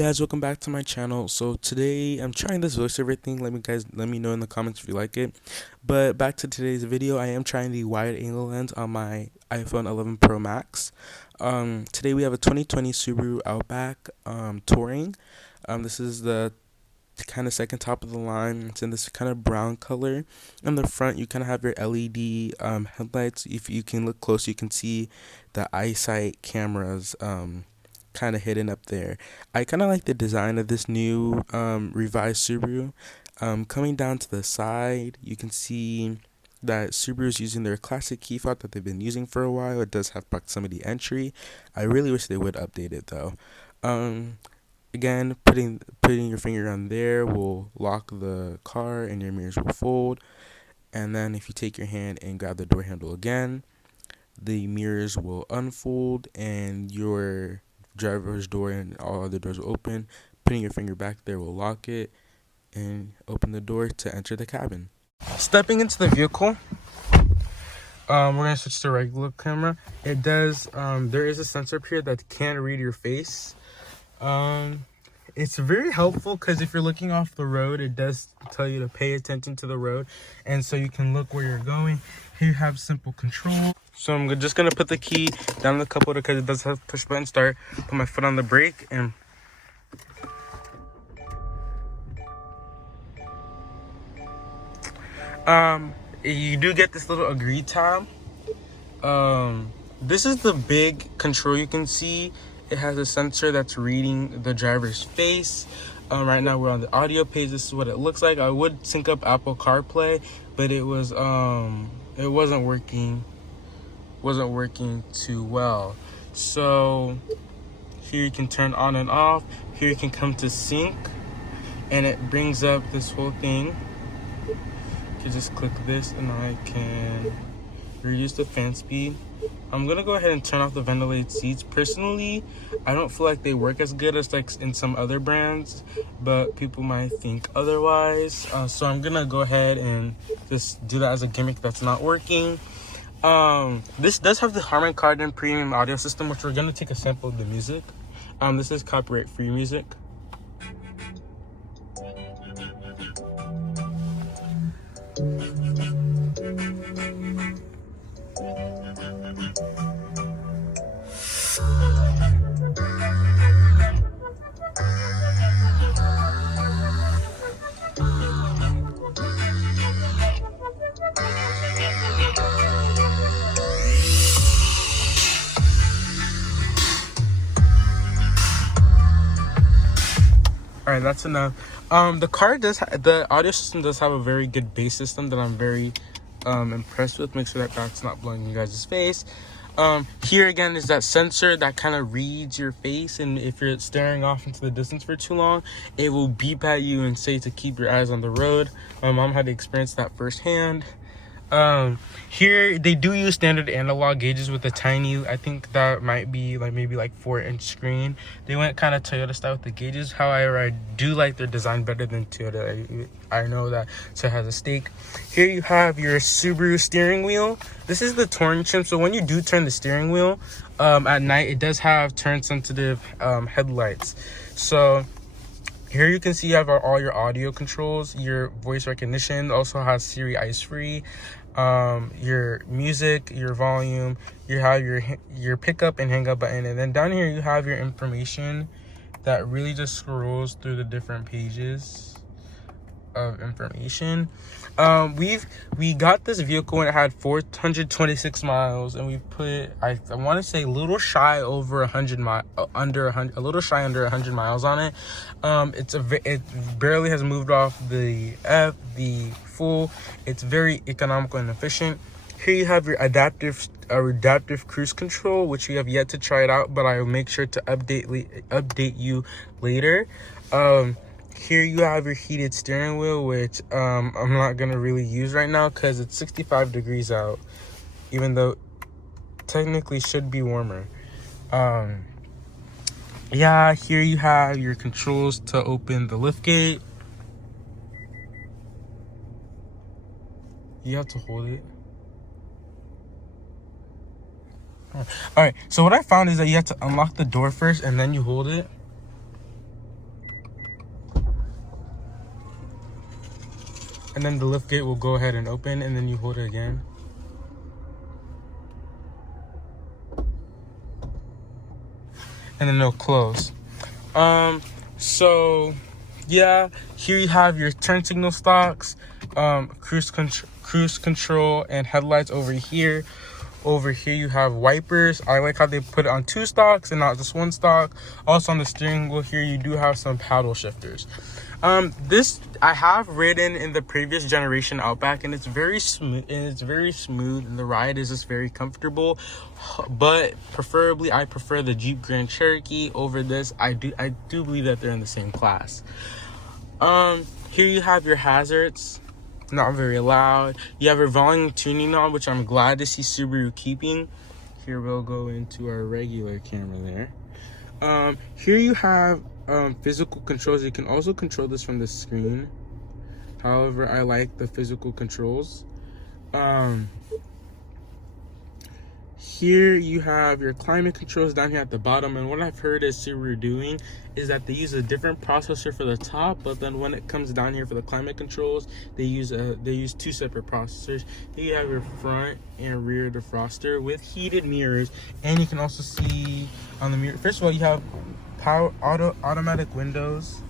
Guys, welcome back to my channel. So today I'm trying this voiceover thing. Let me know in the comments if you like it. But back to today's video, I am trying the wide angle lens on my iPhone 11 Pro Max. Today we have a 2020 Subaru Outback touring. This is the kind of second top of the line. It's in this kind of brown color. In the front, you kind of have your LED headlights. If you can look close, you can see the eyesight cameras kind of hidden up there. I kind of like the design of this new revised Subaru. Coming down to the side, you can see that Subaru is using their classic key fob that they've been using for a while. It does have proximity entry. I really wish they would update it though. Again, putting your finger on there will lock the car and your mirrors will fold. And then if you take your hand and grab the door handle again, the mirrors will unfold and your driver's door and all other doors will open. Putting your finger back there will lock it and open the door to enter the cabin. Stepping into the vehicle, we're gonna switch to regular camera. It does there is a sensor up here that can read your face. It's very helpful because if you're looking off the road, it does tell you to pay attention to the road, and so you can look where you're going. Here you have simple control. So I'm just gonna put the key down the cup holder because it does have push button start. Put my foot on the brake and you do get this little agree tab. This is the big control. You can see it has a sensor that's reading the driver's face. Right now we're on the audio page. This is what it looks like. I would sync up Apple CarPlay, but it wasn't working too well. So here you can turn on and off. Here you can come to sync, and it brings up this whole thing. You can just click this and I can reduce the fan speed. I'm gonna go ahead and turn off the ventilated seats. Personally, I don't feel like they work as good as like in some other brands, but people might think otherwise. So I'm gonna go ahead and just do that as a gimmick that's not working. This does have the Harman Kardon premium audio system, which we're gonna take a sample of the music. This is copyright free music. All right, that's enough. The audio system does have a very good bass system that I'm very impressed with. Make sure that that's not blowing you guys' face. Here again is that sensor that kind of reads your face, and if you're staring off into the distance for too long, it will beep at you and say to keep your eyes on the road. My mom had to experience that firsthand. Here they do use standard analog gauges with a tiny, I think that might be like maybe like 4-inch screen. They went kind of Toyota style with the gauges. However, I do like their design better than Toyota. I know that, so it has a stake. Here you have your Subaru steering wheel. This is the touring trim, so when you do turn the steering wheel at night, it does have turn sensitive headlights. So here you can see you have all your audio controls, your voice recognition, also has Siri Ice Free, your music, your volume, you have your pickup and hang up button, and then down here you have your information that really just scrolls through the different pages of information. We got this vehicle when it had 426 miles, and we put I want to say a little shy over 100 miles, a little shy under 100 miles on it. It barely has moved off the full. It's very economical and efficient. Here you have your adaptive cruise control, which we have yet to try it out, but I will make sure to update you later. Here you have your heated steering wheel, which I'm not gonna really use right now because it's 65 degrees out, even though technically should be warmer. Yeah, here you have your controls to open the lift gate. You have to hold it. All right, so what I found is that you have to unlock the door first and then you hold it. and then the lift gate will go ahead and open, and then you hold it again. And then it'll close. So yeah, here you have your turn signal stalks, cruise control, and headlights over here. Over here you have wipers. I like how they put it on 2 stalks and not just 1 stalk. Also on the steering wheel here, you do have some paddle shifters. This I have ridden in the previous generation Outback, and it's very smooth. And the ride is just very comfortable. But preferably, I prefer the Jeep Grand Cherokee over this. I do believe that they're in the same class. Here you have your hazards. Not very loud. You have your volume tuning knob, which I'm glad to see Subaru keeping. Here we'll go into our regular camera there. Here you have physical controls. You can also control this from the screen. However, I like the physical controls. Here you have your climate controls down here at the bottom, and what I've heard is Subaru doing is that they use a different processor for the top, but then when it comes down here for the climate controls, they use 2 separate processors. Here you have your front and rear defroster with heated mirrors, and you can also see on the mirror. First of all, you have automatic windows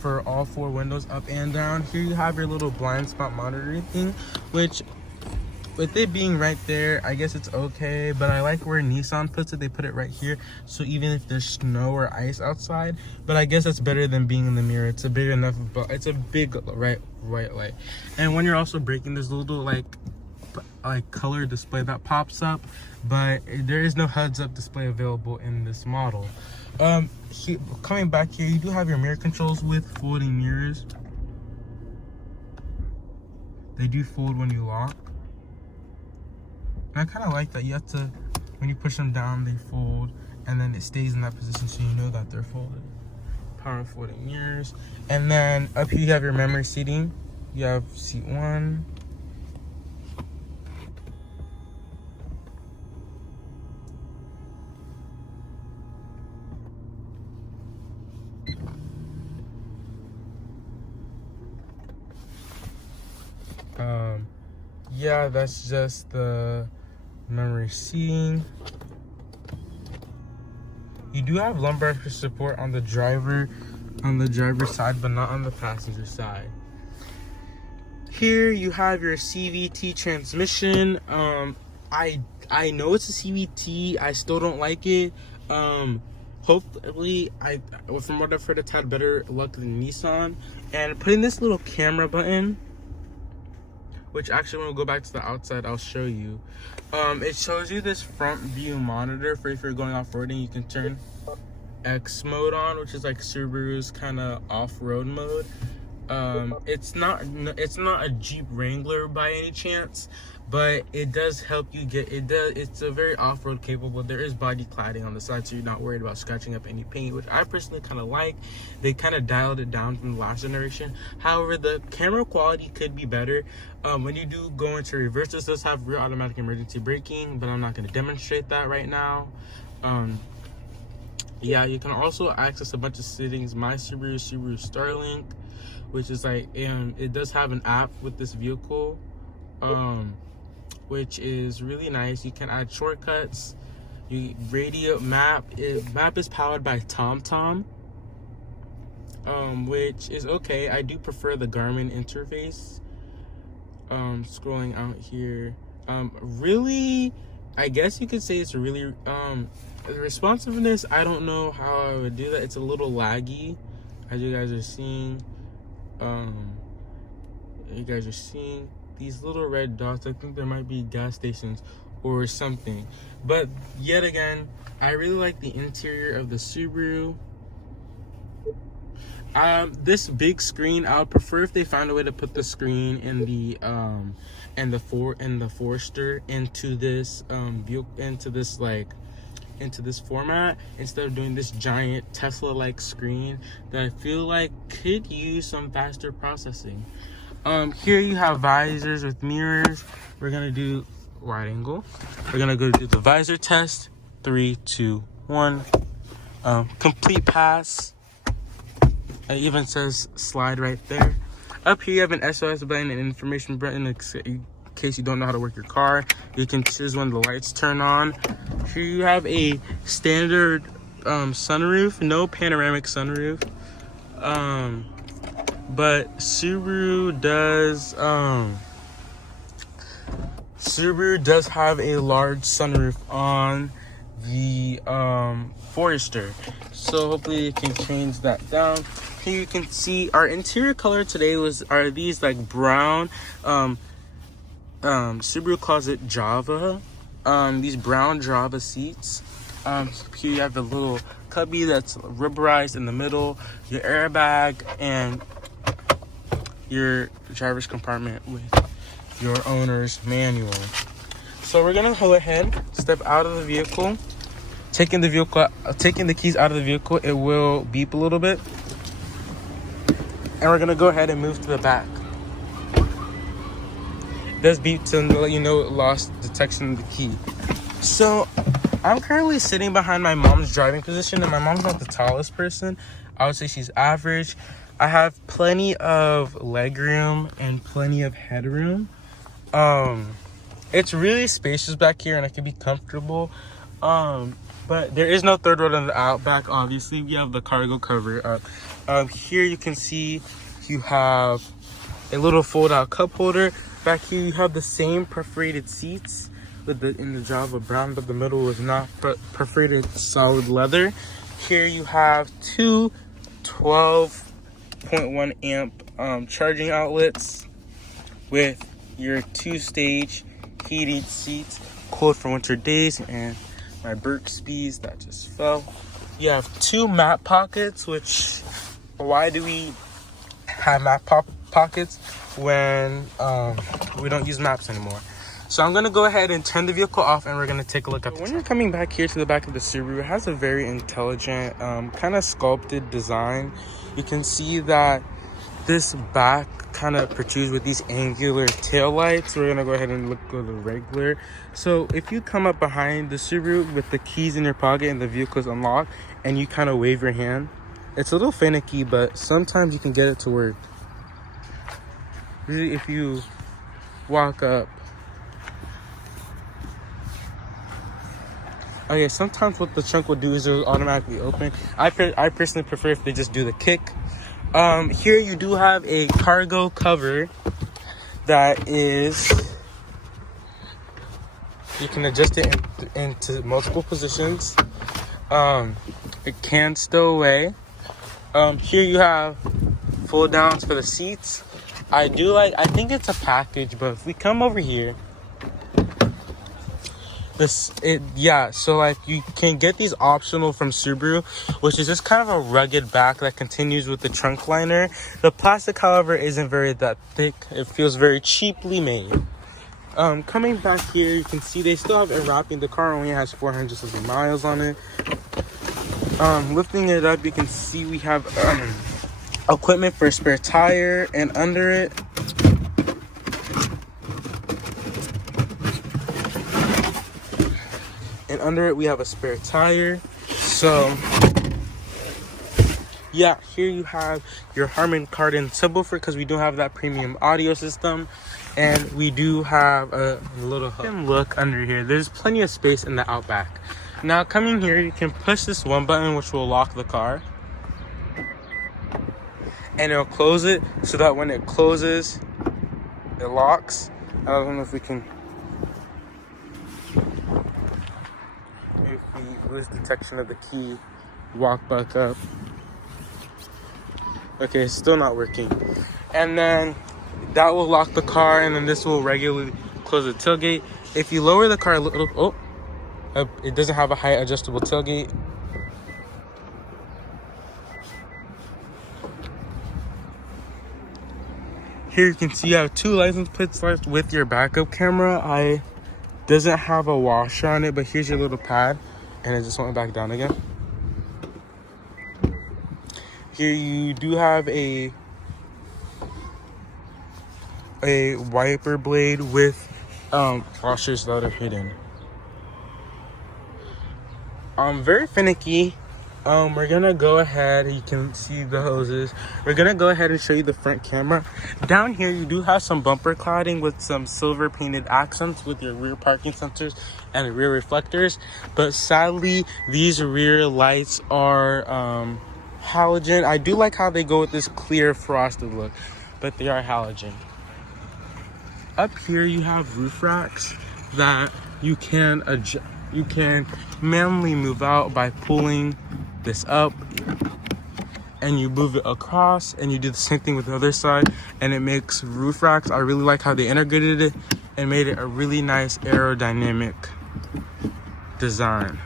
for all 4 windows, up and down. Here you have your little blind spot monitoring thing, which, with it being right there, I guess it's okay, but I like where Nissan puts it. They put it right here, so even if there's snow or ice outside, but I guess that's better than being in the mirror. It's a big enough, it's a big right light. And when you're also braking, there's a little like color display that pops up, but there is no heads-up display available in this model. Coming back here, you do have your mirror controls with folding mirrors. They do fold when you lock. And I kind of like that. You have to, when you push them down, they fold, and then it stays in that position, so you know that they're folded. Power folding mirrors. And then up here you have your memory seating. You have seat 1. Yeah, that's just the memory seating. You do have lumbar support on the driver's side, but not on the passenger side. Here you have your CVT transmission. I know it's a CVT. I still don't like it. Hopefully, from what I've heard, it's had better luck than Nissan. And putting this little camera button, which actually when we go back to the outside, I'll show you. It shows you this front view monitor for if you're going off-roading. You can turn X mode on, which is like Subaru's kind of off-road mode. It's not a Jeep Wrangler by any chance, but it does help you it's a very off-road capable. There is body cladding on the side, so you're not worried about scratching up any paint, which I personally kind of like. They kind of dialed it down from the last generation. However, the camera quality could be better. When you do go into reverse, this does have rear automatic emergency braking, but I'm not going to demonstrate that right now. Yeah, you can also access a bunch of settings. My Subaru Starlink, which is like, it does have an app with this vehicle, which is really nice. You can add shortcuts. Map is powered by TomTom, which is okay. I do prefer the Garmin interface. Scrolling out here, really, I guess you could say it's really, the responsiveness, I don't know how I would do that. It's a little laggy, as you guys are seeing. These little red dots. I think there might be gas stations or something. But yet again, I really like the interior of the Subaru. This big screen, I would prefer if they found a way to put the screen in the Forester into this into this format, instead of doing this giant Tesla-like screen that I feel like could use some faster processing. Here you have visors with mirrors. We're gonna do wide angle. We're gonna go do the visor test. 3, 2, 1. Complete pass. It even says slide right there. Up here you have an SOS button and information button in case you don't know how to work your car. You can choose when the lights turn on. Here you have a standard sunroof, no panoramic sunroof. But Subaru does have a large sunroof on the Forester, so hopefully you can change that down. Here you can see our interior color today are these like brown, Subaru calls it Java, these brown Java seats. Here you have the little cubby that's rubberized in the middle, your airbag, and your driver's compartment with your owner's manual. So we're gonna go ahead, step out of the vehicle. Taking the keys out of the vehicle, it will beep a little bit. And we're gonna go ahead and move to the back. It does beep to let you know it lost detection of the key. So I'm currently sitting behind my mom's driving position, and my mom's not the tallest person. I would say she's average. I have plenty of legroom and plenty of headroom. It's really spacious back here, and I can be comfortable. But there is no third row in the Outback. Obviously, we have the cargo cover up. Here you can see you have a little fold-out cup holder. Back here you have the same perforated seats in the Java brown, but the middle is not perforated solid leather. Here you have two 12.1 amp charging outlets with your 2-stage heated seats, cold for winter days, and my Burt's Bees that just fell. You have 2 map pockets, which why do we have map pockets when we don't use maps anymore? So I'm gonna go ahead and turn the vehicle off, and we're gonna take a look at the when you're coming back here to the back of the Subaru, it has a very intelligent kind of sculpted design. You can see that this back kind of protrudes with these angular tail lights. We're gonna go ahead and look at the regular. So if you come up behind the Subaru with the keys in your pocket and the vehicle is unlocked, and you kind of wave your hand, it's a little finicky, but sometimes you can get it to work. Really, if you walk up. Okay, sometimes what the trunk will do is it will automatically open. I personally prefer if they just do the kick. Here you do have a cargo cover that is, you can adjust it into multiple positions. It can stow away. Here you have fold downs for the seats. I think it's a package, but if we come over here, so like you can get these optional from Subaru, which is just kind of a rugged back that continues with the trunk liner. The plastic, however, isn't very that thick. It feels very cheaply made. Coming back here, you can see they still have it wrapping. The car only has 460 miles on it. Lifting it up, you can see we have equipment for a spare tire, and under it we have a spare tire. So yeah, here you have your Harman Kardon subwoofer, because we do have that premium audio system, and we do have a little look under here. There's plenty of space in the Outback. Now coming here, you can push this one button, which will lock the car, and it'll close it, so that when it closes, it locks. I don't know if we can, if we lose detection of the key, walk back up. Okay, it's still not working. And then that will lock the car, and then this will regularly close the tailgate. If you lower the car a little, it doesn't have a height adjustable tailgate. Here you can see you have 2 license plates left with your backup camera. Doesn't have a washer on it, but here's your little pad, and it just went back down again. Here you do have a wiper blade with washers that are hidden. Very finicky. We're gonna go ahead, you can see the hoses. We're gonna go ahead and show you the front camera. Down here you do have some bumper cladding with some silver painted accents with your rear parking sensors and rear reflectors, but sadly these rear lights are halogen. I do like how they go with this clear frosted look, but they are halogen. Up here you have roof racks that you can adjust. You can manually move out by pulling this up, and you move it across, and you do the same thing with the other side, and it makes roof racks. I really like how they integrated it and made it a really nice aerodynamic design.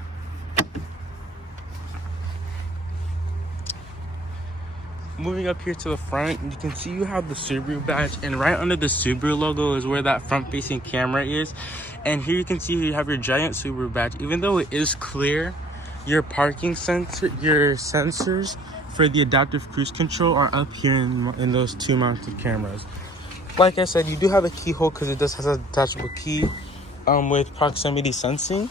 Moving up here to the front, you can see you have the Subaru badge, and right under the Subaru logo is where that front facing camera is. And here you can see you have your giant Subaru badge. Even though it is clear, your parking sensor, your sensors for the adaptive cruise control are up here in those two mounted cameras. Like I said, you do have a keyhole because it does have a detachable key with proximity sensing.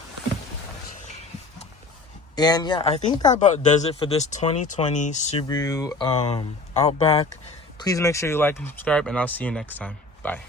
And yeah, I think that about does it for this 2020 Subaru Outback. Please make sure you like and subscribe, and I'll see you next time. Bye.